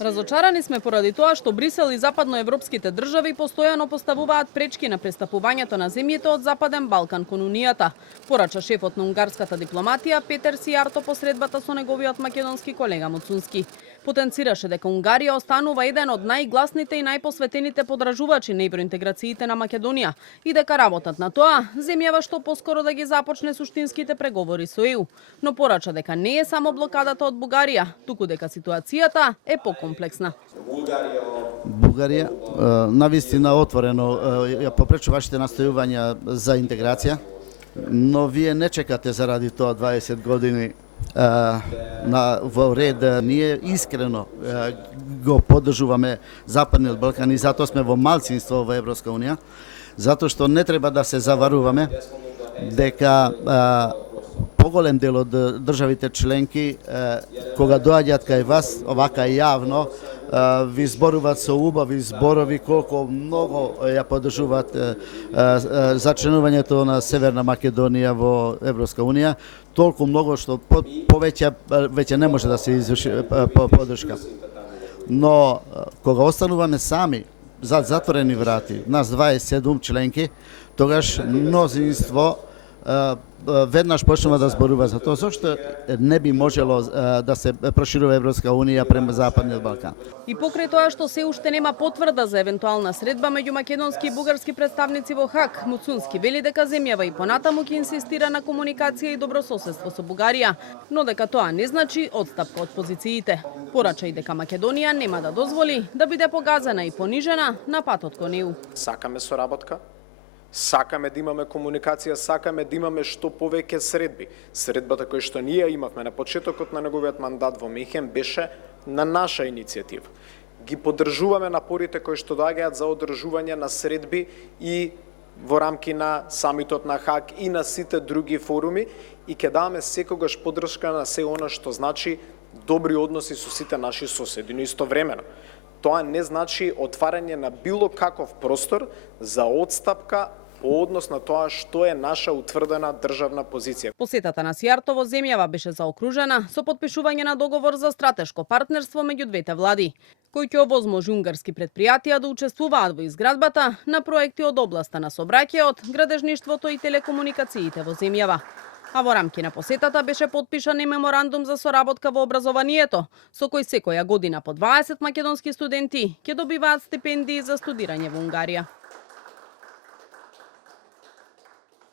Разочарани сме поради тоа што Брисел и западноевропските држави постојано поставуваат пречки на пристапувањето на земјите од Западен Балкан кон Унијата, порача шефот на унгарската дипломатија Петер Сијарто посредбата со неговиот македонски колега Муцунски. Потенцираше дека Унгарија останува еден од најгласните и најпосветените подражувачи на евроинтеграциите на Македонија и дека работат на тоа земјава што поскоро да ги започне суштинските преговори со ЕУ, но порача дека не е само блокадата од Бугарија, туку дека ситуацијата е покомплексна. Бугарија навистина отворено ја попречува вашите настојувања за интеграција, но вие не чекате заради тоа 20 години во ред. Ние искрено го поддржуваме Западниот Балкан и затоа сме во малцинство во Европска Унија, затоа што не треба да се заваруваме дека поголем дел од државите членки кога доаѓаат кај вас овака јавно ви зборуваат со убави зборови колку многу ја поддржуваат за членувањето на Северна Македонија во Европска Унија, толку многу што повеќе веќе не може да се изврши поддршка. Но кога остануваме сами зад затворени врати, нас 27 членки, тогаш мнозинство веднаш почнува да зборува за тоа зошто не би можело да се проширува Европска Унија према Западниот Балкан. И покрај тоа што се уште нема потврда за евентуална средба меѓу македонски и бугарски представници во Хаг, Муцунски вели дека земјава и понатаму ќе инсистира на комуникација и добрососедство со Бугарија, но дека тоа не значи одстапка од позициите. Порача и дека Македонија нема да дозволи да биде погазена и понижена на патот кон ЕУ. Сакаме соработка, сакаме да имаме комуникација, сакаме да имаме што повеќе средби. Средбата која што ние имавме на почетокот на неговиот мандат во Михен беше на наша иницијатива. Ги поддржуваме напорите кои што доаѓаат за одржување на средби и во рамки на самитот на Хаг и на сите други форуми и ќе даваме секогаш поддршка на се она што значи добри односи со сите наши соседи, но истовремено тоа не значи отварање на било каков простор за одстапка по однос на тоа што е наша утврдена државна позиција. Посетата на Сијарто во земјава беше заокружена со подпишување на договор за стратешко партнерство меѓу двете влади, кој ќе овозможи унгарски претпријатија да учествуваат во изградбата на проекти од областа на сообраќајот, градежништвото и телекомуникациите во земјава. А во рамки на посетата беше потпишан и меморандум за соработка во образованието, со кој секоја година по 20 македонски студенти ќе добиваат стипендии за студирање во Унгарија.